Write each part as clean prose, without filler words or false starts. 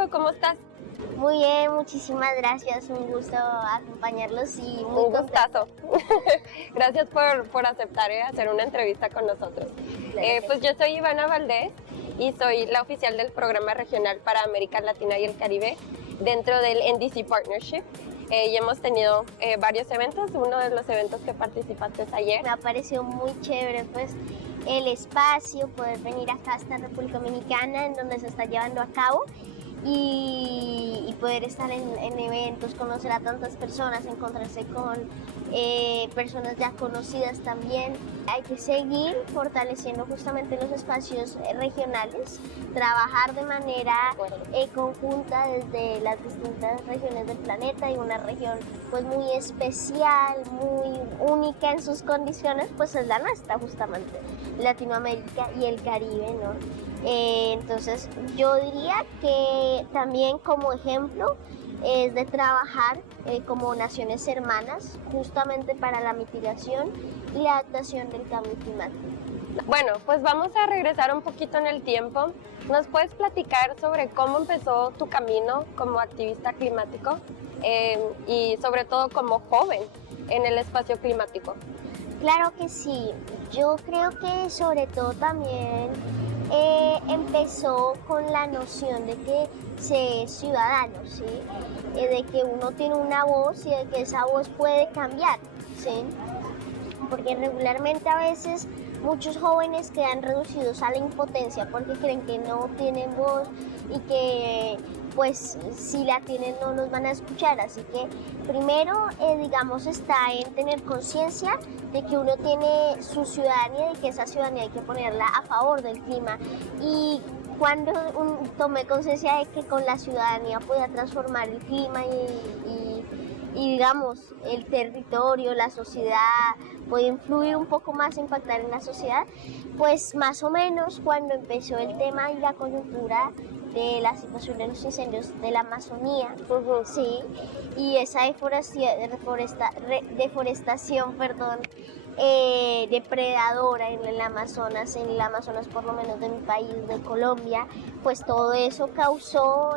México, ¿cómo estás? Muy bien, muchísimas gracias, un gusto acompañarlos y muy Un gustazo. Gracias por aceptar hacer una entrevista con nosotros. Pues yo soy Ivana Valdés y soy la oficial del programa regional para América Latina y el Caribe dentro del NDC Partnership. Y hemos tenido varios eventos. Uno de los eventos que participaste ayer. Me ha parecido muy chévere pues el espacio, poder venir acá hasta República Dominicana en donde se está llevando a cabo y poder estar en eventos, conocer a tantas personas, encontrarse con personas ya conocidas también. Hay que seguir fortaleciendo justamente los espacios regionales, trabajar de manera conjunta desde las distintas regiones del planeta, y una región pues muy especial, muy única en sus condiciones, pues es la nuestra justamente, Latinoamérica y el Caribe, ¿no? Entonces yo diría que también como ejemplo es de trabajar como naciones hermanas justamente para la mitigación y la adaptación del cambio climático. Bueno, pues vamos a regresar un poquito en el tiempo. ¿Nos puedes platicar sobre cómo empezó tu camino como activista climático y sobre todo como joven en el espacio climático? Claro que sí, yo creo que sobre todo también empezó con la noción de que se es ciudadano, ¿sí? De que uno tiene una voz y de que esa voz puede cambiar, ¿sí? Porque regularmente a veces muchos jóvenes quedan reducidos a la impotencia porque creen que no tienen voz y que pues si la tienen no los van a escuchar. Así que primero digamos está en tener conciencia de que uno tiene su ciudadanía y que esa ciudadanía hay que ponerla a favor del clima, y cuando tomé conciencia de que con la ciudadanía podía transformar el clima y digamos el territorio, la sociedad, puede influir un poco más, impactar en la sociedad, pues más o menos cuando empezó el tema y la coyuntura de la situación de los incendios de la Amazonía, sí, y esa deforestación, depredadora en el Amazonas por lo menos de mi país, de Colombia, pues todo eso causó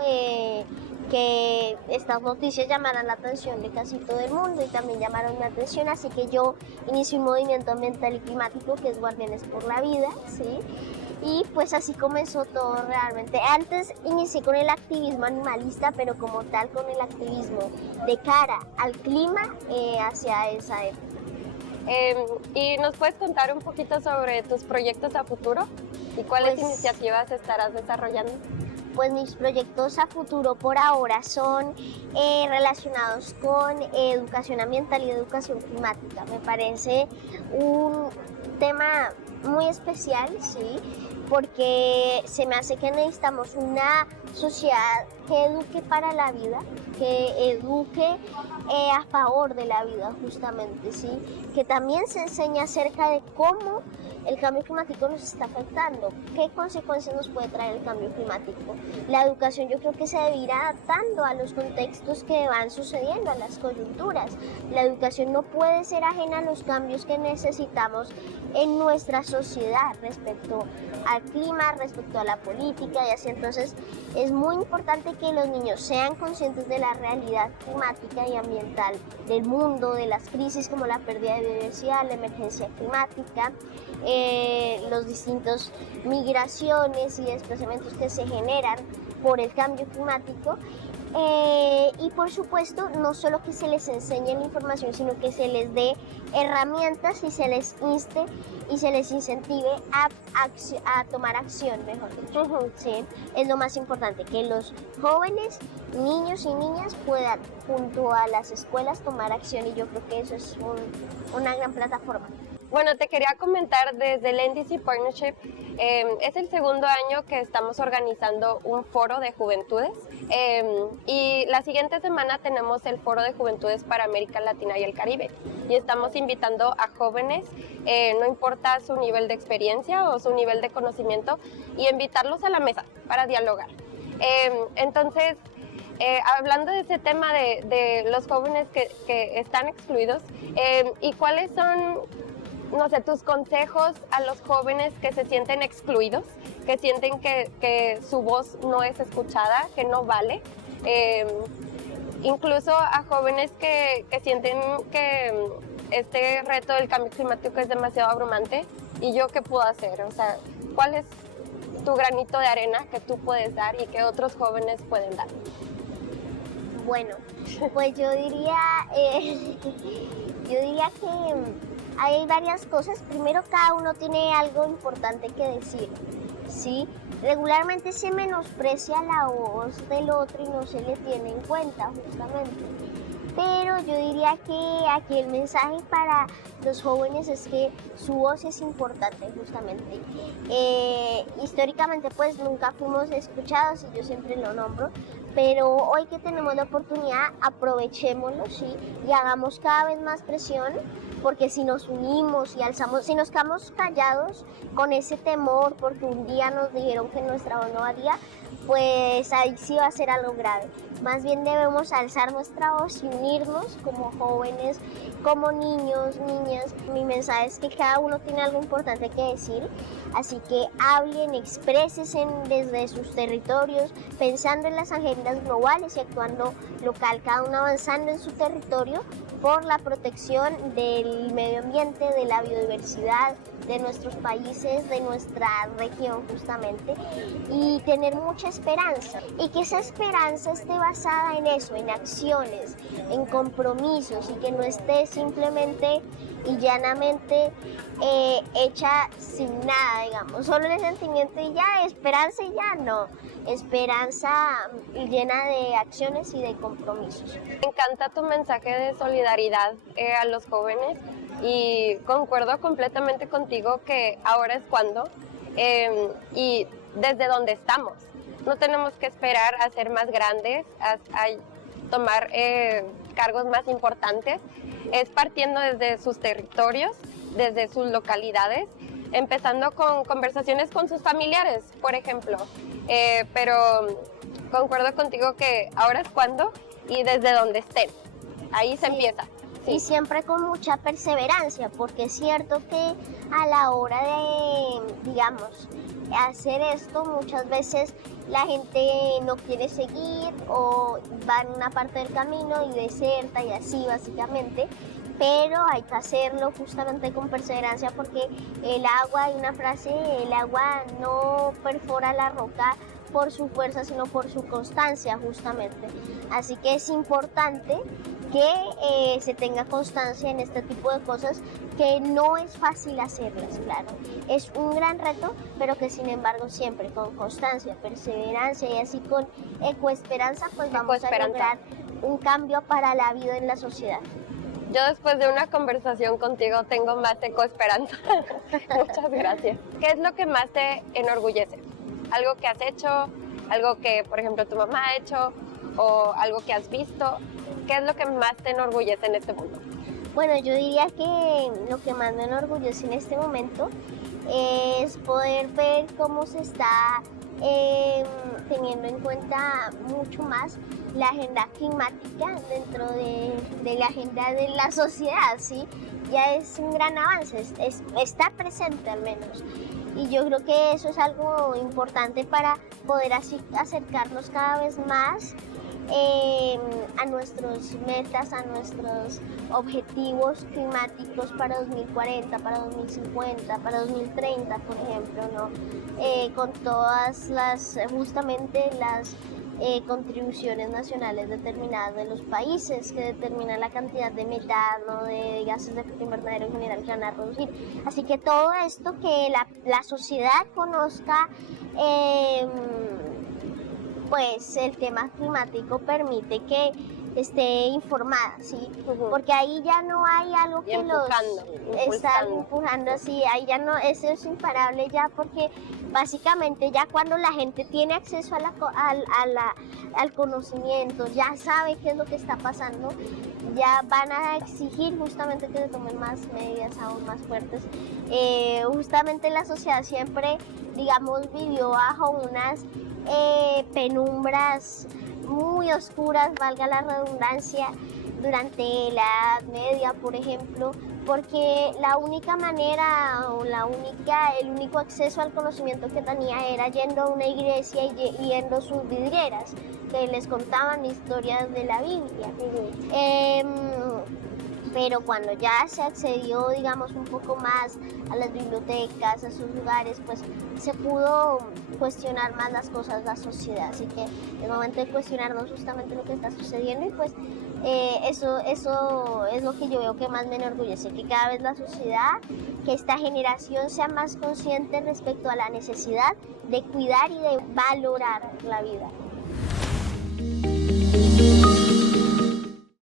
que estas noticias llamaran la atención de casi todo el mundo y también llamaron la atención, así que yo inicié un movimiento ambiental y climático que es Guardianes por la Vida, ¿sí? Y pues así comenzó todo realmente. Antes inicié con el activismo animalista, pero como tal con el activismo de cara al clima hacia esa época. ¿Y nos puedes contar un poquito sobre tus proyectos a futuro y cuáles iniciativas estarás desarrollando? Pues mis proyectos a futuro por ahora son relacionados con educación ambiental y educación climática. Me parece un tema muy especial, sí, porque se me hace que necesitamos una sociedad que eduque para la vida, que eduque a favor de la vida justamente, sí, que también se enseñe acerca de cómo el cambio climático nos está afectando, qué consecuencias nos puede traer el cambio climático. La educación yo creo que se debe ir adaptando a los contextos que van sucediendo, a las coyunturas. La educación no puede ser ajena a los cambios que necesitamos en nuestra sociedad respecto al clima, respecto a la política y así. Entonces es muy importante que los niños sean conscientes de la realidad climática y ambiental del mundo, de las crisis como la pérdida de biodiversidad, la emergencia climática, los distintos migraciones y desplazamientos que se generan por el cambio climático, y por supuesto no solo que se les enseñe la información, sino que se les dé herramientas y se les inste y se les incentive a tomar acción, mejor dicho. ¿Sí? Es lo más importante, que los jóvenes, niños y niñas puedan junto a las escuelas tomar acción, y yo creo que eso es una gran plataforma. Bueno, te quería comentar desde el NDC Partnership, es el segundo año que estamos organizando un foro de juventudes y la siguiente semana tenemos el foro de juventudes para América Latina y el Caribe, y estamos invitando a jóvenes, no importa su nivel de experiencia o su nivel de conocimiento, y invitarlos a la mesa para dialogar. Entonces, hablando de ese tema de los jóvenes que están excluidos, ¿y cuáles son no sé, tus consejos a los jóvenes que se sienten excluidos, que sienten que su voz no es escuchada, que no vale. Incluso a jóvenes que sienten que este reto del cambio climático es demasiado abrumante. ¿Y yo qué puedo hacer? O sea, ¿cuál es tu granito de arena que tú puedes dar y que otros jóvenes pueden dar? Bueno, pues yo diría que hay varias cosas. Primero, cada uno tiene algo importante que decir, ¿sí? Regularmente se menosprecia la voz del otro y no se le tiene en cuenta, justamente. Pero yo diría que aquí el mensaje para los jóvenes es que su voz es importante, justamente. Históricamente pues nunca fuimos escuchados y yo siempre lo nombro, pero hoy que tenemos la oportunidad, aprovechémoslo, ¿sí? Y hagamos cada vez más presión, porque si nos unimos y alzamos, si nos quedamos callados con ese temor porque un día nos dijeron que nuestra voz no valía, pues ahí sí va a ser algo grave. Más bien debemos alzar nuestra voz y unirnos como jóvenes, como niños, niñas. Mi mensaje es que cada uno tiene algo importante que decir, así que hablen, exprésense desde sus territorios, pensando en las agendas globales y actuando local, cada uno avanzando en su territorio por la protección del medio ambiente, de la biodiversidad, de nuestros países, de nuestra región justamente, y tener mucha esperanza, y que esa esperanza esté basada en eso, en acciones, en compromisos, y que no esté simplemente y llanamente hecha sin nada, digamos, solo el sentimiento y ya, esperanza y ya, no, esperanza llena de acciones y de compromisos. Me encanta tu mensaje de solidaridad a los jóvenes y concuerdo completamente contigo que ahora es cuando y desde donde estamos. No tenemos que esperar a ser más grandes, a tomar cargos más importantes. Es partiendo desde sus territorios, desde sus localidades, empezando con conversaciones con sus familiares, por ejemplo. Pero concuerdo contigo que ahora es cuando y desde donde estén. Ahí se empieza. Sí. Y siempre con mucha perseverancia, porque es cierto que a la hora de, digamos, hacer esto, muchas veces la gente no quiere seguir o va en una parte del camino y deserta y así básicamente, pero hay que hacerlo justamente con perseverancia porque el agua, hay una frase, el agua no perfora la roca por su fuerza, sino por su constancia justamente. Así que es importante que se tenga constancia en este tipo de cosas, que no es fácil hacerlas, claro. Es un gran reto, pero que sin embargo siempre con constancia, perseverancia y así con ecoesperanza, pues vamos a lograr un cambio para la vida en la sociedad. Yo después de una conversación contigo tengo más ecoesperanza. Muchas gracias. ¿Qué es lo que más te enorgullece? ¿Algo que has hecho? ¿Algo que, por ejemplo, tu mamá ha hecho? ¿O algo que has visto? ¿Qué es lo que más te enorgullece en este mundo? Bueno, yo diría que lo que más me enorgullece en este momento es poder ver cómo se está teniendo en cuenta mucho más la agenda climática dentro de la agenda de la sociedad, ¿sí? Ya es un gran avance, está presente al menos. Y yo creo que eso es algo importante para poder así acercarnos cada vez más a nuestras metas, a nuestros objetivos climáticos para 2040, para 2050, para 2030, por ejemplo, ¿no? Con todas justamente las contribuciones nacionales determinadas de los países que determinan la cantidad de metano, de gases de efecto invernadero en general que van a reducir. Así que todo esto que la sociedad conozca, pues el tema climático permite que esté informada, ¿sí? Porque ahí ya no hay algo que los está empujando así, ahí ya no, eso es imparable ya, porque básicamente ya cuando la gente tiene acceso al conocimiento, ya sabe qué es lo que está pasando, ya van a exigir justamente que se tomen más medidas aún más fuertes. Justamente la sociedad siempre, digamos, vivió bajo unas penumbras muy oscuras, valga la redundancia, durante la Edad Media, por ejemplo, porque la única manera o el único acceso al conocimiento que tenía era yendo a una iglesia y yendo sus vidrieras que les contaban historias de la Biblia. Pero cuando ya se accedió, digamos, un poco más a las bibliotecas, a sus lugares, pues se pudo cuestionar más las cosas, la sociedad. Así que es momento de cuestionarnos justamente lo que está sucediendo y pues eso es lo que yo veo que más me enorgullece, que cada vez la sociedad, que esta generación sea más consciente respecto a la necesidad de cuidar y de valorar la vida.